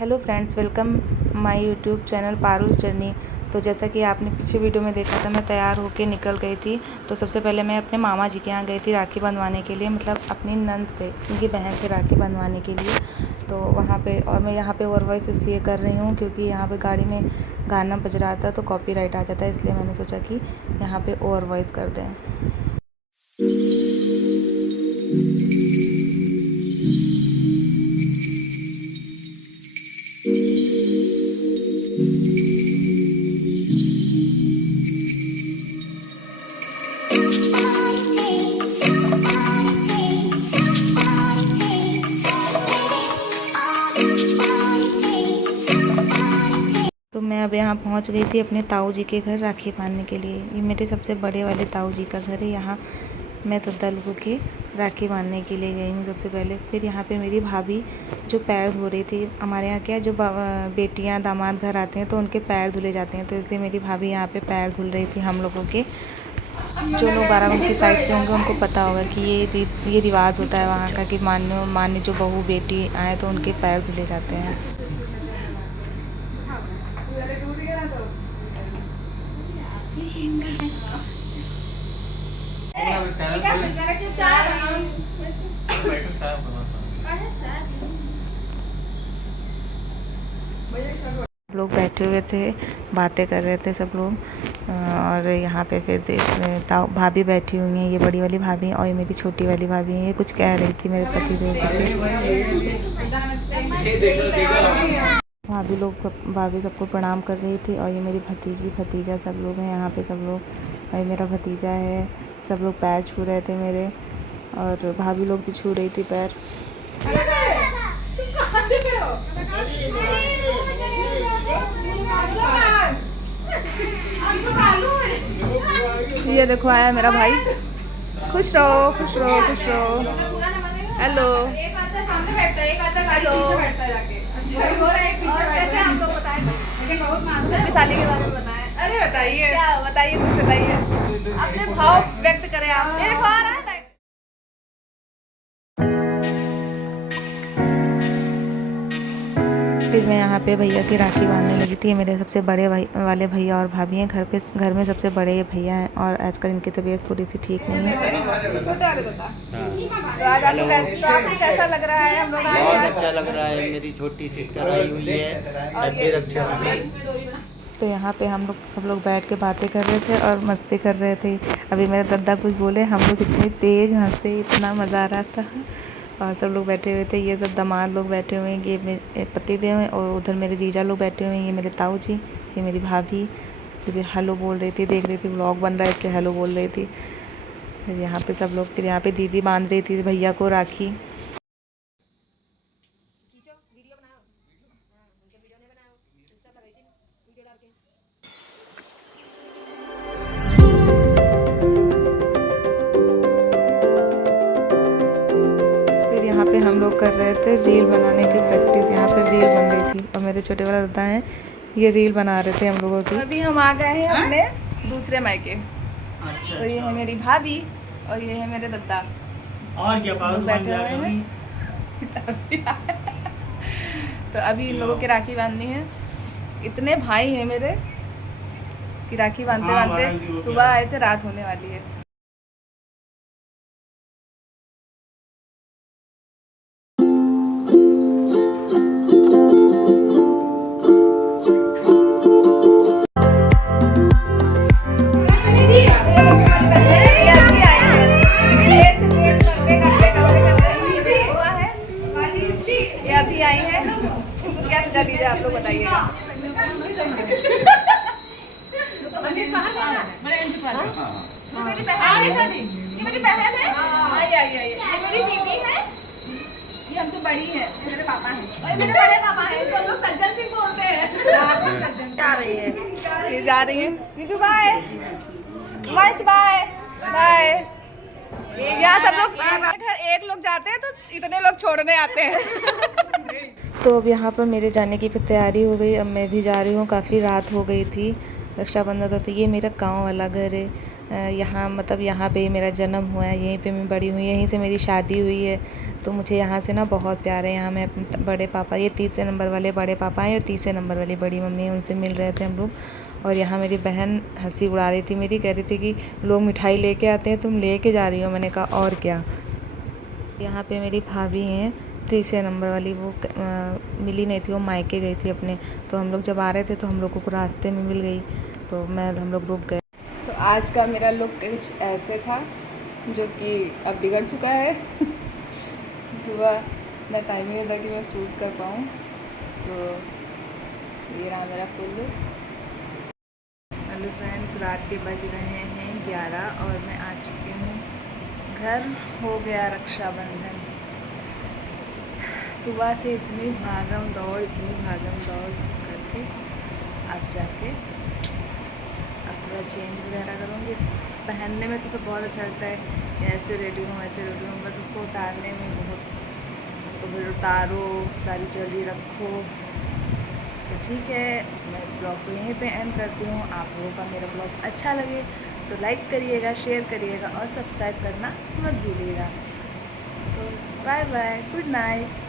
Hello friends, welcome my YouTube channel Paru's journey. तो जैसा कि आपने पीछे वीडियो में देखा था, मैं तैयार होके निकल गई थी। तो सबसे पहले मैं अपने मामा जी के यहाँ गई थी राखी बंधवाने के लिए, मतलब अपनी नंद से, उनकी बहन से राखी बंधवाने के लिए। तो वहाँ पे, और मैं यहाँ पे ओवर वॉइस इसलिए कर रही हूँ क्योंकि यहाँ पे गाड़ी में गाना बज रहा था तो कॉपीराइट आ जाता है, इसलिए मैंने सोचा कि यहाँ पे ओवर वॉइस कर दें। तो मैं अब यहाँ पहुँच गई थी अपने ताऊ जी के घर राखी बांधने के लिए। ये मेरे सबसे बड़े वाले ताऊ जी का घर है। यहाँ मैं दद्दा लोगों के राखी बांधने के लिए गई हूँ सबसे पहले। फिर यहाँ पे मेरी भाभी जो पैर धो रही थी, हमारे यहाँ क्या जो बेटियाँ दामाद घर आते हैं तो उनके पैर धुले जाते हैं, तो इसलिए मेरी भाभी यहाँ पे पैर धुल रही थी हम लोगों के। जो लोग बाराबंकी साइड से होंगे उनको पता होगा कि ये रिवाज होता है वहाँ का कि मान्य जो बहू बेटी आए तो उनके पैर धुले जाते हैं। लोग बैठे हुए थे, बातें कर रहे थे सब लोग। और यहाँ पे फिर भाभी बैठी हुई हैं, ये बड़ी वाली भाभी और ये मेरी छोटी वाली भाभी है। ये कुछ कह रही थी मेरे पति देव से। भाभी सबको प्रणाम कर रही थी। और ये मेरी भतीजी भतीजा सब लोग हैं यहाँ पे सब लोग। और ये मेरा भतीजा है। सब लोग पैर छू रहे थे मेरे, और भाभी लोग भी छू रही थी पैर। ये देखो आया मेरा भाई। खुश रहो खुश रहो खुश रहो। हेलो साली के बारे में बताएं। अरे बताइए, क्या बताइए, कुछ बताइए, अपने भाव व्यक्त करें आप। देखो आ रहा है। फिर मैं यहाँ पे भैया की राखी बांधने लगी थी। मेरे सबसे बड़े वाले भैया और भाभी हैं घर में सबसे बड़े ये भैया हैं, और आजकल इनकी तबीयत थोड़ी सी ठीक नहीं है। तो आज आपको कैसा लग रहा है? हम लोग बहुत अच्छा लग रहा है। मेरी छोटी सिस्टर आई हुई है रक्षा। तो यहाँ पे हम लोग सब लोग बैठ के बातें कर रहे थे और मस्ती कर रहे थे। अभी मेरे दादा कुछ बोले, हम लोग इतनी तेज़ हंसे, इतना मज़ा आ रहा था। और सब लोग बैठे हुए थे, ये सब दामाद लोग बैठे हुए हैं, ये मेरे पति देव हैं, और उधर मेरे जीजा लोग बैठे हुए हैं, ये मेरे ताऊ जी, ये मेरी भाभी। ये भी हेलो बोल रही थी, देख रही थी व्लॉग बन रहा है इसलिए हेलो बोल रही थी। फिर यहाँ पे सब लोग, फिर यहाँ पे दीदी बांध रही थी भैया को राखी। यहाँ पे हम लोग कर रहे थे रील बनाने की प्रैक्टिस। यहाँ पे रील बन रही थी और मेरे छोटे वाला दादा हैं, ये रील बना रहे थे हम लोगों की। अभी हम आ गए हैं अपने दूसरे मायके। तो ये है मेरी भाभी और ये है मेरे दादा, और क्या बैठे हुए हैं। तो अभी इन लोगों की राखी बांधनी है। इतने भाई हैं मेरे कि राखी बांधते बांधते सुबह आए थे, रात होने वाली है। अभी आई है, उनको क्या सजा दीजिए आप लोग बताइएगा। मेरी बहन है, ये मेरी दीदी है, ये हमसे बड़ी है, मेरे पापा हैं, और मेरे बड़े पापा हैं, तो हम लोग सज्जन सिंह बोलते हैं। जा रही है, ये जा रही है। जीजू बाय, वंश बाय बाय। यहाँ सब लोग घर एक लोग जाते हैं तो इतने लोग छोड़ने आते हैं। तो अब यहाँ पर मेरे जाने की फिर तैयारी हो गई। अब मैं भी जा रही हूँ, काफ़ी रात हो गई थी, रक्षाबंधन था। तो ये मेरा गांव वाला घर है। यहाँ मतलब यहाँ पे मेरा जन्म हुआ है, यहीं पे मैं बड़ी हुई, यहीं से मेरी शादी हुई है। तो मुझे यहाँ से ना बहुत प्यार है। यहाँ मैं अपने बड़े पापा, ये तीसरे नंबर वाले बड़े पापा हैं और तीसरे नंबर वाली बड़ी मम्मी है, उनसे मिल रहे थे हम लोग। और यहाँ मेरी बहन हंसी उड़ा रही थी मेरी, कह रही थी कि लोग मिठाई लेके आते हैं, तुम लेके जा रही हो। मैंने कहा और क्या। यहाँ पे मेरी भाभी हैं तीसरे नंबर वाली, वो मिली नहीं थी, वो मायके गई थी अपने। तो हम लोग जब आ रहे थे तो हम लोग को रास्ते में मिल गई, तो हम लोग रुक गए। तो आज का मेरा लुक कुछ ऐसे था, जो कि अब बिगड़ चुका है। सुबह इतना टाइम नहीं था कि मैं शूट कर पाऊँ, तो ये रहा मेरा फुल लुक। हेलो फ्रेंड्स, रात के बज रहे हैं 11 और मैं आ चुकी हूँ घर। हो गया रक्षाबंधन। सुबह से इतनी भागम दौड़ करके अब जाके अब थोड़ा चेंज वगैरह करूँगी। पहनने में तो सब बहुत अच्छा लगता है, ऐसे रेडी हूँ वैसे रेडी हूँ, बट उसको उतारने में बहुत, उसको फिर उतारो, सारी ज्वेलरी रखो। तो ठीक है, मैं इस ब्लॉग को यहीं पे एंड करती हूँ। आप लोगों का मेरा ब्लॉग अच्छा लगे तो लाइक करिएगा, शेयर करिएगा और सब्सक्राइब करना मत भूलिएगा। तो बाय बाय, गुड नाइट।